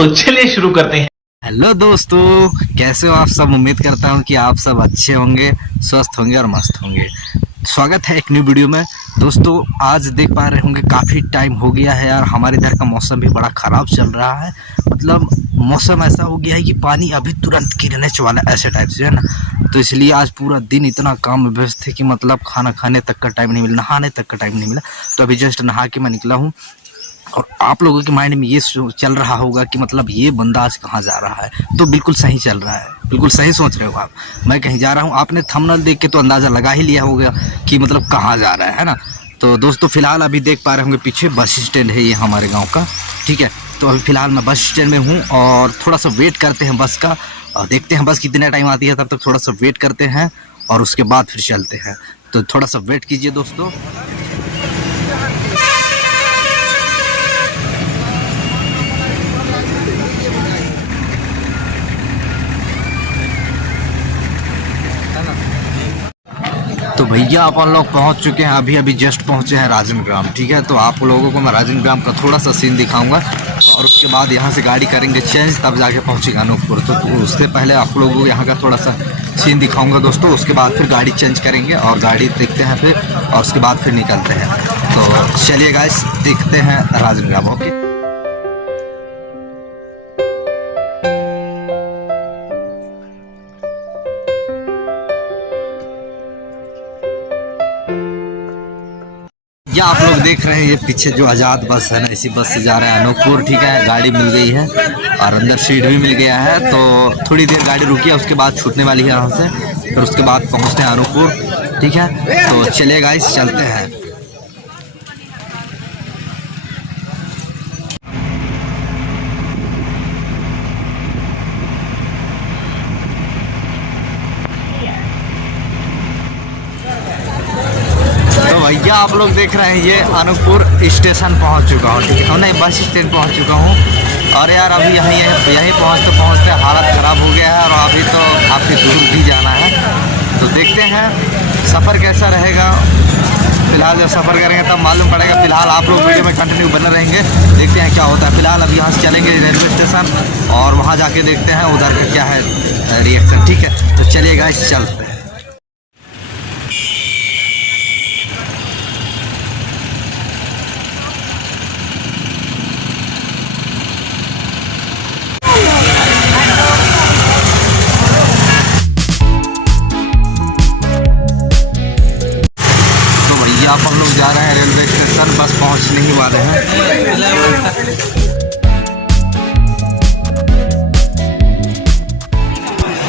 तो चलिए शुरू करते हैं। हेलो दोस्तों, कैसे हो आप सब। उम्मीद करता हूँ कि आप सब अच्छे होंगे, स्वस्थ होंगे और मस्त होंगे। स्वागत है एक न्यू वीडियो में। दोस्तों आज देख पा रहे होंगे काफ़ी टाइम हो गया है यार, हमारे इधर का मौसम भी बड़ा ख़राब चल रहा है। मतलब मौसम ऐसा हो गया है कि पानी अभी तुरंत गिरने वाला है, ऐसे टाइप से है ना। तो इसलिए आज पूरा दिन इतना काम में व्यस्त है कि मतलब खाना खाने तक का टाइम नहीं मिला, नहाने तक का टाइम नहीं मिला। तो अभी जस्ट नहा के मैं निकला हूँ और आप लोगों के माइंड में ये चल रहा होगा कि मतलब ये बंदा आज कहाँ जा रहा है। तो बिल्कुल सही चल रहा है, बिल्कुल सही सोच रहे हो आप। मैं कहीं जा रहा हूँ, आपने थंबनेल देख के तो अंदाज़ा लगा ही लिया होगा कि मतलब कहाँ जा रहा है ना। तो दोस्तों फिलहाल अभी देख पा रहे होंगे पीछे बस स्टैंड है ये हमारे गाँव का, ठीक है। तो अभी फ़िलहाल मैं बस स्टैंड में हूँ और थोड़ा सा वेट करते हैं बस का, और देखते हैं बस कितने टाइम आती है। तब तक थोड़ा सा वेट करते हैं और उसके बाद फिर चलते हैं। तो थोड़ा सा वेट कीजिए दोस्तों। तो भैया अपन लोग पहुंच चुके हैं, अभी अभी जस्ट पहुंचे हैं राजनग्राम, ठीक है। तो आप लोगों को मैं राजनग्राम का थोड़ा सा सीन दिखाऊंगा और उसके बाद यहां से गाड़ी करेंगे चेंज, तब जाके पहुंचेगा अनूपपुर। तो उससे पहले आप लोगों को यहां का थोड़ा सा सीन दिखाऊंगा दोस्तों। उसके बाद फिर गाड़ी चेंज करेंगे और गाड़ी देखते हैं फिर, और उसके बाद फिर निकलते हैं। तो चलिए गाइस देखते हैं राजनग्राम। ओके ये आप लोग देख रहे हैं ये पीछे जो आज़ाद बस है ना, इसी बस से जा रहे हैं अनूपपुर, ठीक है। गाड़ी मिल गई है और अंदर सीट भी मिल गया है। तो थोड़ी देर गाड़ी रुकी है, उसके बाद छूटने वाली है यहाँ से, फिर उसके बाद पहुँचते हैं अनूपपुर, ठीक है। तो चलिए गाइस चलते हैं। भैया आप लोग देख रहे हैं ये अनूपपुर स्टेशन पहुंच चुका हूँ, ठीक है। नहीं, बस स्टैंड पहुंच चुका हूँ। और यार अभी यहीं पहुंचते पहुंचते हालत ख़राब हो गया है और अभी तो काफ़ी दूर भी जाना है। तो देखते हैं सफ़र कैसा रहेगा। फिलहाल जब सफ़र करेंगे तब मालूम पड़ेगा। फिलहाल आप लोग वीडियो में कंटिन्यू बने रहेंगे, देखते हैं क्या होता है। फिलहाल अभी यहाँ से चलेंगे रेलवे स्टेशन और वहाँ जाके देखते हैं उधर का क्या है रिएक्शन, ठीक है। तो चलिए गाइस चलते हैं। आप हम लोग जा रहे हैं रेलवे स्टेशन, बस पहुंचने ही वाले हैं।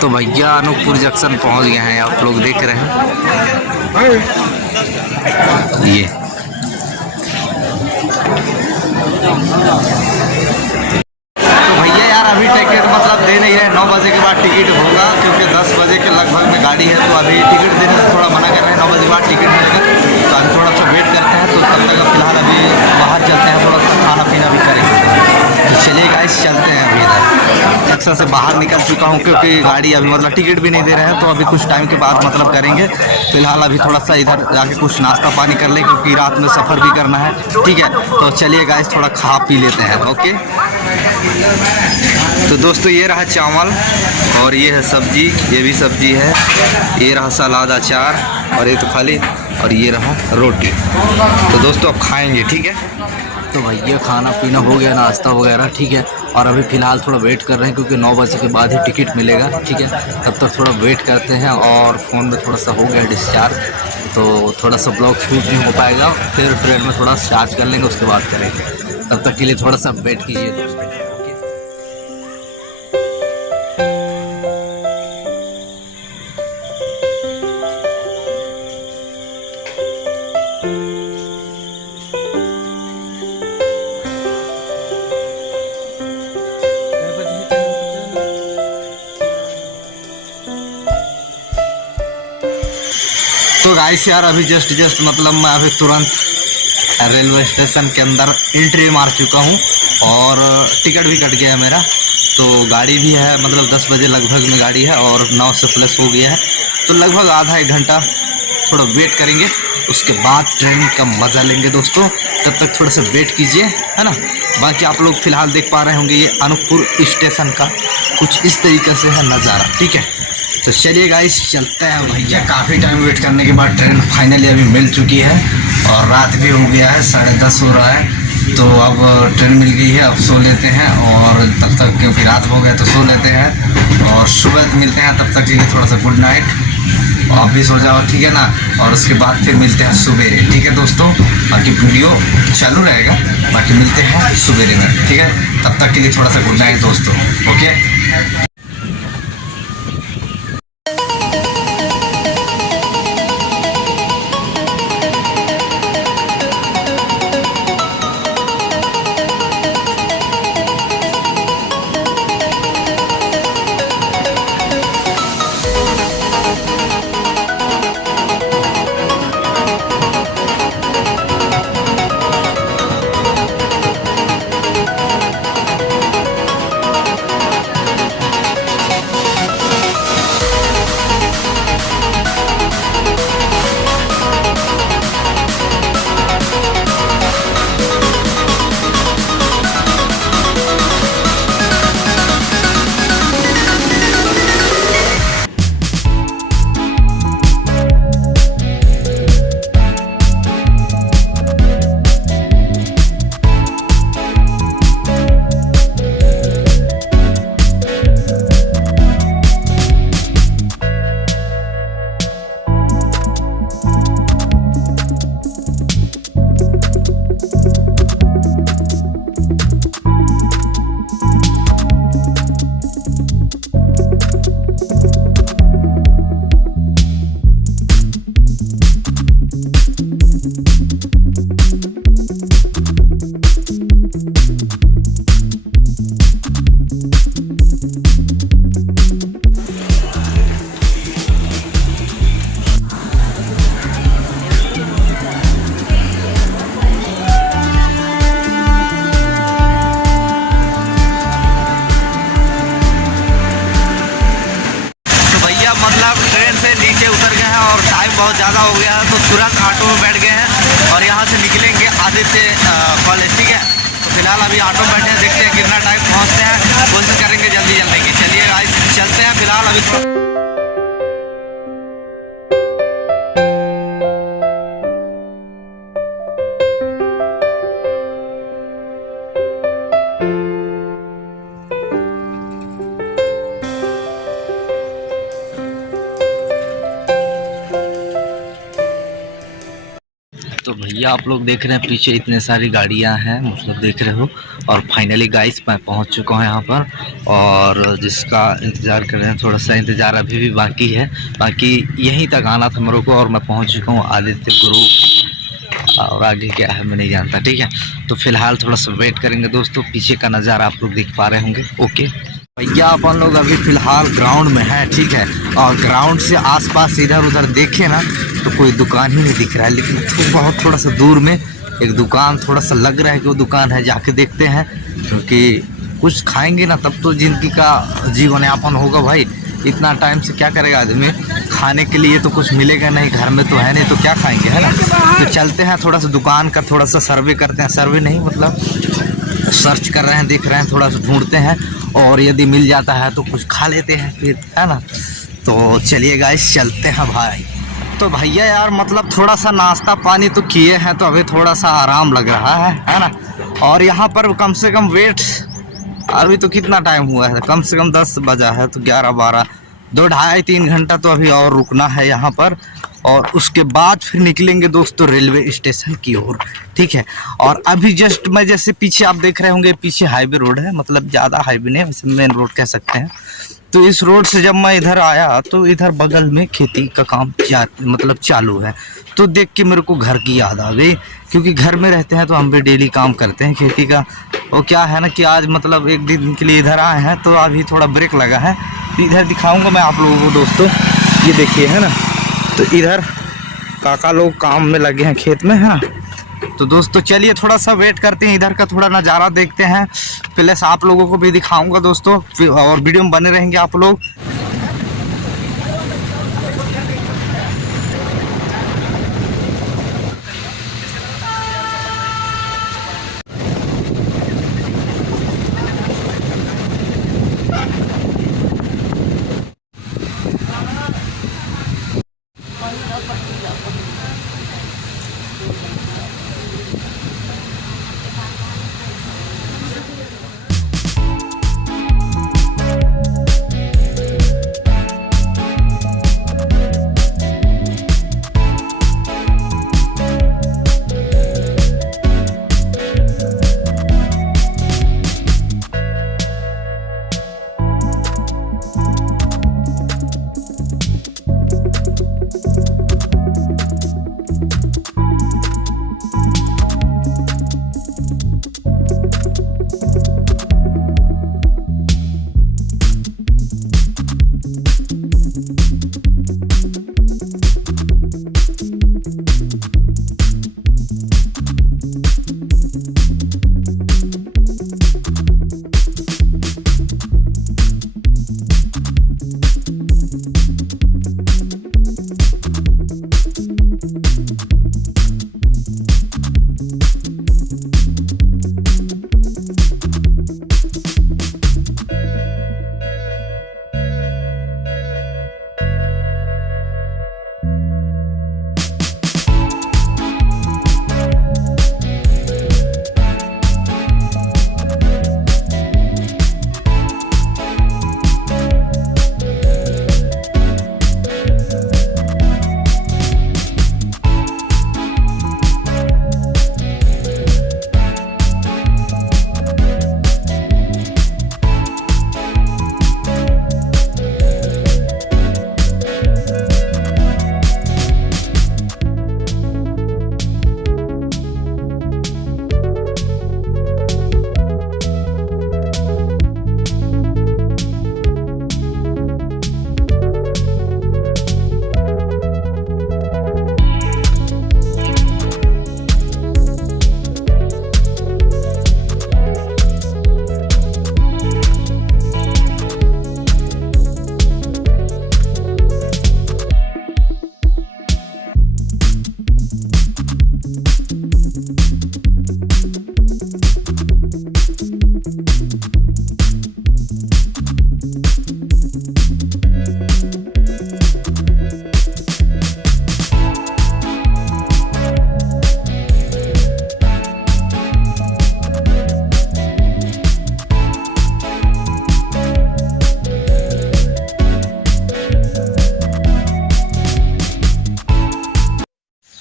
तो भैया अनूपपुर जंक्शन पहुंच गए हैं, आप लोग देख रहे हैं ये। तो भैया यार अभी टिकट मतलब दे नहीं रहे, 9 बजे के बाद टिकट होगा, क्योंकि 10 बजे के लगभग में गाड़ी है। तो अभी टिकट देने से थोड़ा मना कर रहे हैं, 9 बजे के बाद टिकट मिलेगा। तो अभी थोड़ा सा वेट करते हैं। तो तब तक फिलहाल अभी बाहर चलते हैं, थोड़ा सा खाना पीना भी करेंगे। तो चलिए गाइस चलते हैं। अभी इधर जंक्शन से बाहर निकल चुका हूँ, क्योंकि गाड़ी अभी मतलब टिकट भी नहीं दे रहे हैं। तो अभी कुछ टाइम के बाद मतलब करेंगे। फिलहाल अभी थोड़ा सा इधर जाके कुछ नाश्ता पानी कर लें, क्योंकि रात में सफ़र भी करना है, ठीक है। तो चलिए गाइस थोड़ा खा पी लेते हैं। ओके तो दोस्तों ये रहा चावल और ये है सब्जी, ये भी सब्जी है। ये रहा सलाद अचार और ये तो खाली, और ये रहा रोटी। तो दोस्तों अब खाएंगे, ठीक है। तो भैया खाना पीना हो गया, नाश्ता वगैरह, ठीक है। और अभी फ़िलहाल थोड़ा वेट कर रहे हैं, क्योंकि 9 बजे के बाद ही टिकट मिलेगा, ठीक है। तब तक थोड़ा वेट करते हैं। और फ़ोन में थोड़ा सा हो गया डिस्चार्ज, तो थोड़ा सा ब्लॉग शूट नहीं हो पाएगा। फिर ट्रेन में थोड़ा चार्ज कर लेंगे, उसके बाद करेंगे। तब तक के लिए थोड़ा सा वेट कीजिए दोस्तों। तो गाइस यार अभी जस्ट मतलब मैं अभी तुरंत रेलवे स्टेशन के अंदर एंट्री मार चुका हूँ और टिकट भी कट गया है मेरा। तो गाड़ी भी है, मतलब 10 बजे लगभग में गाड़ी है और 9 से प्लस हो गया है। तो लगभग आधा 1 घंटा थोड़ा वेट करेंगे, उसके बाद ट्रेन का मज़ा लेंगे दोस्तों। तब तक थोड़ा सा वेट कीजिए, है ना। बाकी आप लोग फिलहाल देख पा रहे होंगे ये अनूपपुर स्टेशन का कुछ इस तरीके से है नज़ारा, ठीक है। तो चलिए गाइस चलते हैं भैया। काफ़ी टाइम वेट करने के बाद ट्रेन फाइनली अभी मिल चुकी है और रात भी हो गया है, 10:30 हो रहा है। तो अब ट्रेन मिल गई है, अब सो लेते हैं और तब तक क्योंकि रात हो गया तो सो लेते हैं और सुबह मिलते हैं। तब तक के लिए थोड़ा सा गुड नाइट, आप भी सो जाओ, ठीक है ना। और उसके बाद फिर मिलते हैं सवेरे, ठीक है दोस्तों। बाकी वीडियो चालू रहेगा, बाकी मिलते हैं सवेरे में, ठीक है। तब तक के लिए थोड़ा सा गुड नाइट दोस्तों, ओके। मतलब ट्रेन से नीचे उतर गए हैं और टाइम बहुत ज़्यादा हो गया है, तो तुरंत ऑटो में बैठ गए हैं और यहाँ से निकलेंगे आदित्य कॉलेज, ठीक है। तो फिलहाल अभी ऑटो में बैठे हैं, देखते हैं कितना टाइम पहुँचते हैं, कोशिश करेंगे जल्दी जल्दी की। चलिए गाइस चलते हैं फिलहाल अभी। तो भैया आप लोग देख रहे हैं पीछे इतने सारी गाड़ियां हैं, मतलब देख रहे हो। और फाइनली गाइस मैं पहुंच चुका हूं यहाँ पर और जिसका इंतज़ार कर रहे हैं, थोड़ा सा इंतज़ार अभी भी बाकी है। बाकी यहीं तक आना था मेरे को और मैं पहुंच चुका हूं आदित्य ग्रुप, और आगे क्या है मैं नहीं जानता, ठीक है। तो फिलहाल थोड़ा सा वेट करेंगे दोस्तों। पीछे का नज़ारा आप लोग देख पा रहे होंगे, ओके। भैया अपन लोग अभी फ़िलहाल ग्राउंड में हैं, ठीक है। और ग्राउंड से आसपास इधर उधर देखे ना तो कोई दुकान ही नहीं दिख रहा है, लेकिन थोड़ा सा दूर में एक दुकान थोड़ा सा लग रहा है कि वो दुकान है, जाके देखते हैं। क्योंकि कुछ खाएंगे ना तब तो ज़िंदगी का जीवन यापन होगा भाई। इतना टाइम से क्या करेगा आदमी, खाने के लिए तो कुछ मिलेगा नहीं, घर में तो है नहीं, तो क्या खाएंगे, है ना। तो चलते हैं थोड़ा सा दुकान का थोड़ा सा सर्वे करते हैं, सर्वे नहीं मतलब सर्च कर रहे हैं, देख रहे हैं, थोड़ा सा ढूंढते हैं और यदि मिल जाता है तो कुछ खा लेते हैं फिर, है ना। तो चलिए गाइस चलते हैं भाई। तो भैया यार मतलब थोड़ा सा नाश्ता पानी तो किए हैं, तो अभी थोड़ा सा आराम लग रहा है ना। और यहाँ पर कम से कम वेट, अभी तो कितना टाइम हुआ है, कम से कम 10 बजा है, तो 11 12 2 ढाई 3 घंटा तो अभी और रुकना है यहाँ पर। और उसके बाद फिर निकलेंगे दोस्तों रेलवे स्टेशन की ओर, ठीक है। और अभी जस्ट मैं जैसे पीछे आप देख रहे होंगे, पीछे हाईवे रोड है, मतलब ज़्यादा हाईवे नहीं, वैसे मेन रोड कह सकते हैं। तो इस रोड से जब मैं इधर आया तो इधर बगल में खेती का काम मतलब चालू है। तो देख के मेरे को घर की याद आ गई, क्योंकि घर में रहते हैं तो हम भी डेली काम करते हैं खेती का। और क्या है ना कि आज मतलब एक दिन के लिए इधर आए हैं, तो अभी थोड़ा ब्रेक लगा है। इधर दिखाऊंगा मैं आप लोगों को दोस्तों, ये देखिए, है ना। तो इधर काका लोग काम में लगे हैं खेत में, है ना। तो दोस्तों चलिए थोड़ा सा वेट करते हैं, इधर का थोड़ा नज़ारा देखते हैं, प्लस आप लोगों को भी दिखाऊंगा दोस्तों, और वीडियो में बने रहेंगे आप लोग।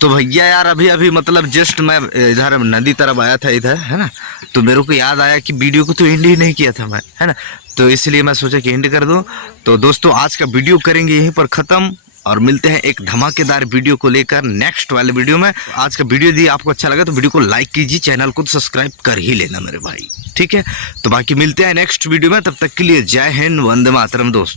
तो भैया यार अभी अभी मतलब जस्ट मैं इधर नदी तरफ आया था इधर, है ना, तो मेरे को याद आया कि वीडियो को तो एंड ही नहीं किया था मैं, है ना, तो इसलिए मैं सोचा कि एंड कर दूं। तो दोस्तों आज का वीडियो करेंगे यहीं पर ख़त्म और मिलते हैं एक धमाकेदार वीडियो को लेकर नेक्स्ट वाले वीडियो में। आज का वीडियो यदि आपको अच्छा लगा तो वीडियो को लाइक कीजिए, चैनल को तो सब्सक्राइब कर ही लेना मेरे भाई, ठीक है। तो बाकी मिलते हैं नेक्स्ट वीडियो में, तब तक के लिए जय हिंद, वंदे मातरम दोस्त।